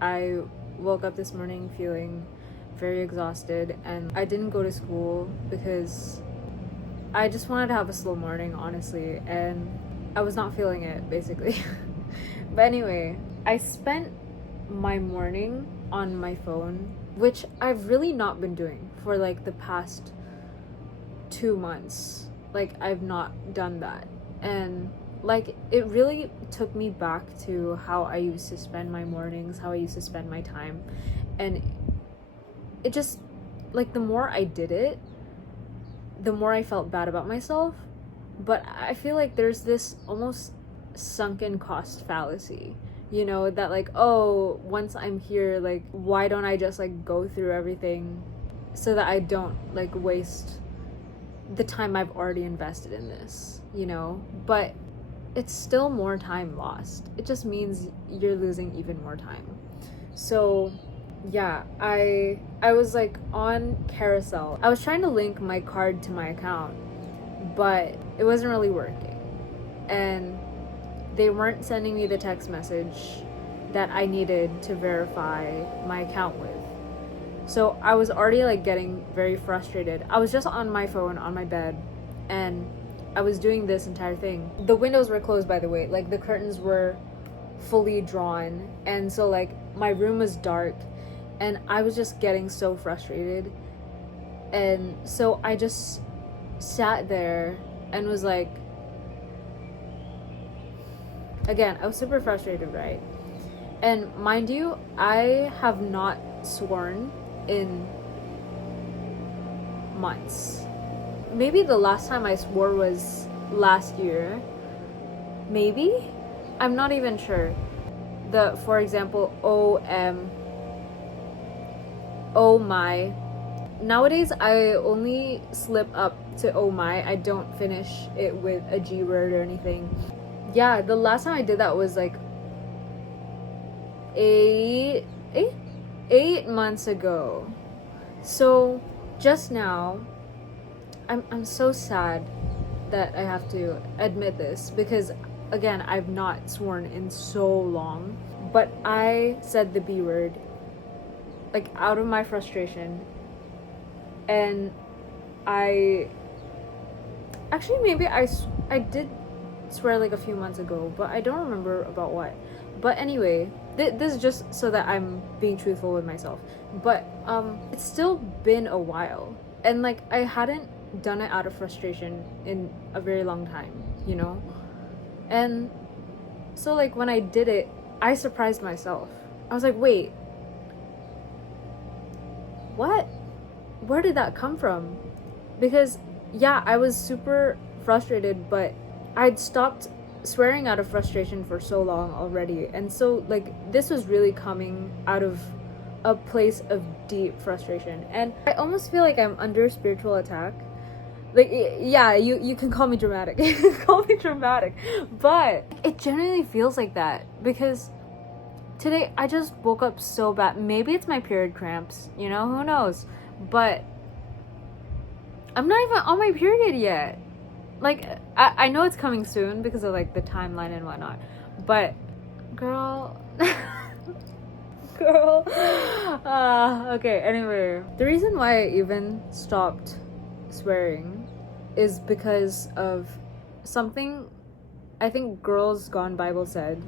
I woke up this morning feeling very exhausted, and I didn't go to school because I just wanted to have a slow morning, honestly, and I was not feeling it, basically. But anyway, I spent my morning on my phone, which I've really not been doing for like the past 2 months. Like, I've not done that. And like, it really took me back to how I used to spend my mornings, how I used to spend my time. And it just, like, the more I did it, the more I felt bad about myself. But I feel like there's this almost sunken cost fallacy, you know, that like, oh, once I'm here, like, why don't I just like go through everything so that I don't like waste the time I've already invested in this, you know? But it's still more time lost. It just means you're losing even more time. So yeah, I was like on Carousel. I was trying to link my card to my account, but it wasn't really working. And they weren't sending me the text message that I needed to verify my account with. So I was already like getting very frustrated. I was just on my phone on my bed, and I was doing this entire thing. The windows were closed, by the way. Like, the curtains were fully drawn, and so like my room was dark, and I was just getting so frustrated. And so I just sat there and was like, again, I was super frustrated, right? And mind you, I have not sworn in months. Maybe the last time I swore was last year. Maybe? I'm not even sure. For example, oh my. Nowadays, I only slip up to oh my. I don't finish it with a G word or anything. Yeah, the last time I did that was like 8 months ago. So just now, I'm so sad that I have to admit this, because again, I've not sworn in so long, but I said the B word like out of my frustration. And I actually, maybe I did swear like a few months ago, but I don't remember about what. But anyway, this is just so that I'm being truthful with myself. But it's still been a while, and like, I hadn't done it out of frustration in a very long time, you know? And so like, when I did it, I surprised myself. I was like, wait, what? Where did that come from? Because yeah, I was super frustrated, but I'd stopped swearing out of frustration for so long already. And so like, this was really coming out of a place of deep frustration, and I almost feel like I'm under spiritual attack. Like, yeah, you can call me dramatic. You can call me dramatic, but it genuinely feels like that, because today I just woke up so bad. Maybe it's my period cramps, you know, who knows? But I'm not even on my period yet. Like, I know it's coming soon because of like the timeline and whatnot, but girl, girl. Okay, anyway, the reason why I even stopped swearing is because of something I think Girls Gone Bible said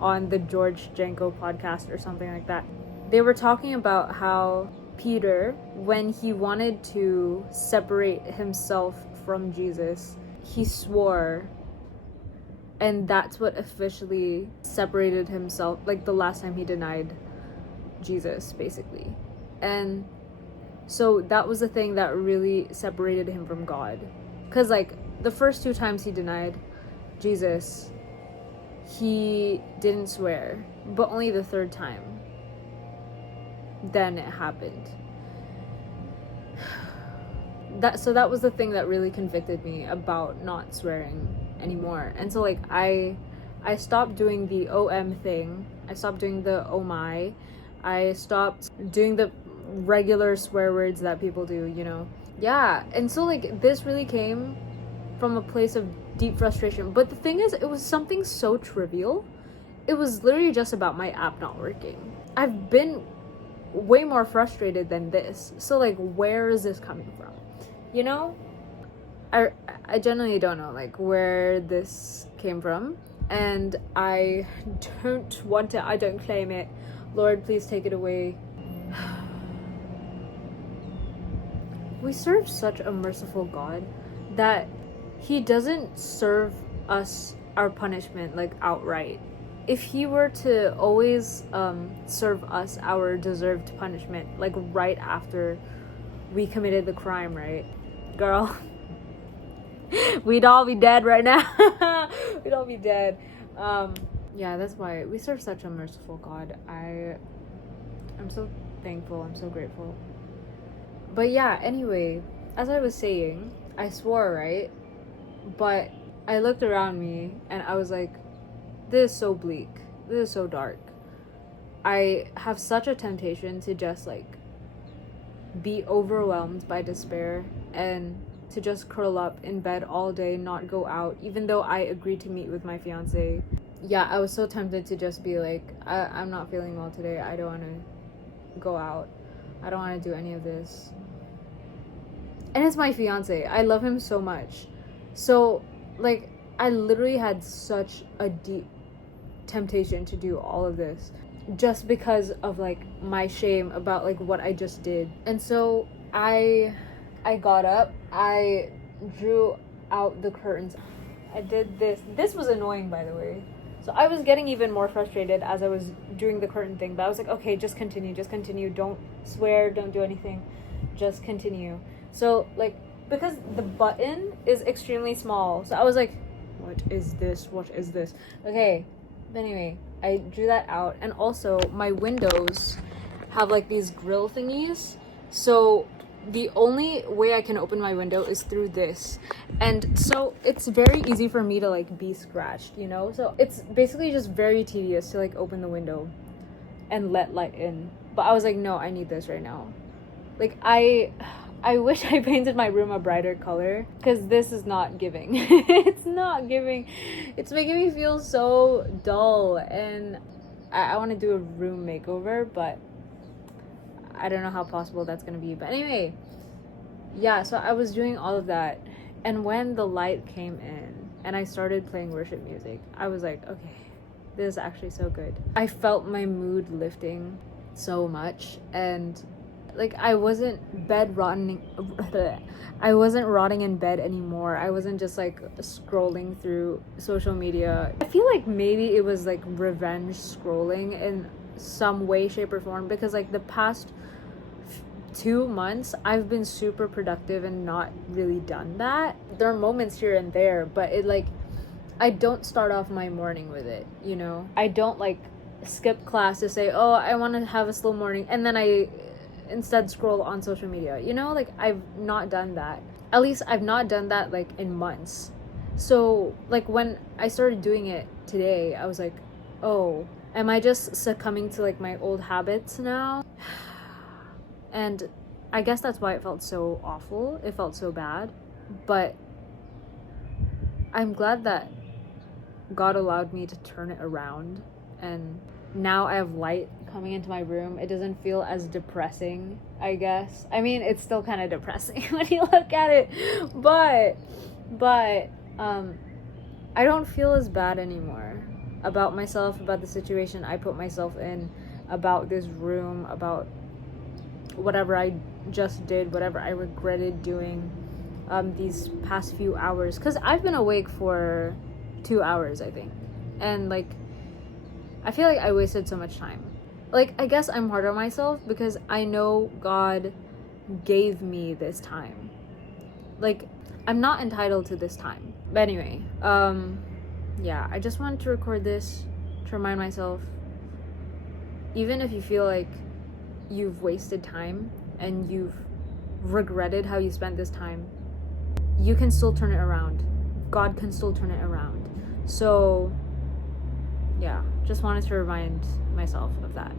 on the George Janko podcast or something like that. They were talking about how Peter, when he wanted to separate himself from Jesus, he swore, and that's what officially separated himself, like the last time he denied Jesus, basically. And so that was the thing that really separated him from God, because like the first 2 times he denied Jesus, he didn't swear, but only the 3rd time, then it happened. That was the thing that really convicted me about not swearing anymore. And so like, I stopped doing the OM thing. I stopped doing the oh my. I stopped doing the regular swear words that people do, you know? Yeah, and so like, this really came from a place of deep frustration. But the thing is, it was something so trivial, it was literally just about my app not working. I've been way more frustrated than this. So like, where is this coming from? You know? I genuinely don't know like where this came from, and I don't claim it. Lord, please take it away. We serve such a merciful God that he doesn't serve us our punishment like outright. If he were to always serve us our deserved punishment like right after we committed the crime, right, girl, we'd all be dead right now. We'd all be dead. Yeah, that's why we serve such a merciful God. I'm so thankful. I'm so grateful. But yeah, anyway, as I was saying, I swore, right? But I looked around me and I was like, this is so bleak. This is so dark. I have such a temptation to just like be overwhelmed by despair and to just curl up in bed all day, not go out, even though I agreed to meet with my fiance. Yeah, I was so tempted to just be like, I'm not feeling well today. I don't want to go out. I don't want to do any of this. And it's my fiance. I love him so much. So, like, I literally had such a deep temptation to do all of this just because of, like, my shame about, like, what I just did. And so I got up. I drew out the curtains. I did this. This was annoying, by the way. So I was getting even more frustrated as I was doing the curtain thing. But I was like, okay, just continue. Don't swear. Don't do anything. Just continue. So, like, because the button is extremely small. So I was like, what is this? Okay. But anyway, I drew that out. And also, my windows have, like, these grill thingies. So the only way I can open my window is through this. And so it's very easy for me to, like, be scratched, you know? So it's basically just very tedious to, like, open the window and let light in. But I was like, no, I need this right now. Like, I wish I painted my room a brighter color, because this is not giving. It's not giving. It's making me feel so dull, and I want to do a room makeover, but I don't know how possible that's going to be. But anyway, yeah, so I was doing all of that, and when the light came in and I started playing worship music, I was like, okay, this is actually so good. I felt my mood lifting so much, and like I wasn't rotting in bed anymore. I wasn't just like scrolling through social media. I feel like maybe it was like revenge scrolling in some way, shape, or form, because like the past 2 months I've been super productive and not really done that. There are moments here and there, but it like I don't start off my morning with it, you know? I don't like skip class to say, oh, I want to have a slow morning, and then I instead scroll on social media, you know? Like I've not done that. At least I've not done that like in months. So like when I started doing it today, I was like, oh, am I just succumbing to like my old habits now? And I guess that's why it felt so awful. It felt so bad. But I'm glad that God allowed me to turn it around, and now I have light coming into my room. It doesn't feel as depressing, I guess. I mean, it's still kind of depressing when you look at it, but I don't feel as bad anymore about myself, about the situation I put myself in, about this room, about whatever I just did, whatever I regretted doing these past few hours, because I've been awake for 2 hours, I think, and like I feel like I wasted so much time. Like, I guess I'm hard on myself because I know God gave me this time. Like, I'm not entitled to this time. But anyway, yeah, I just wanted to record this to remind myself, even if you feel like you've wasted time and you've regretted how you spent this time, you can still turn it around. God can still turn it around. So yeah, just wanted to remind myself of that.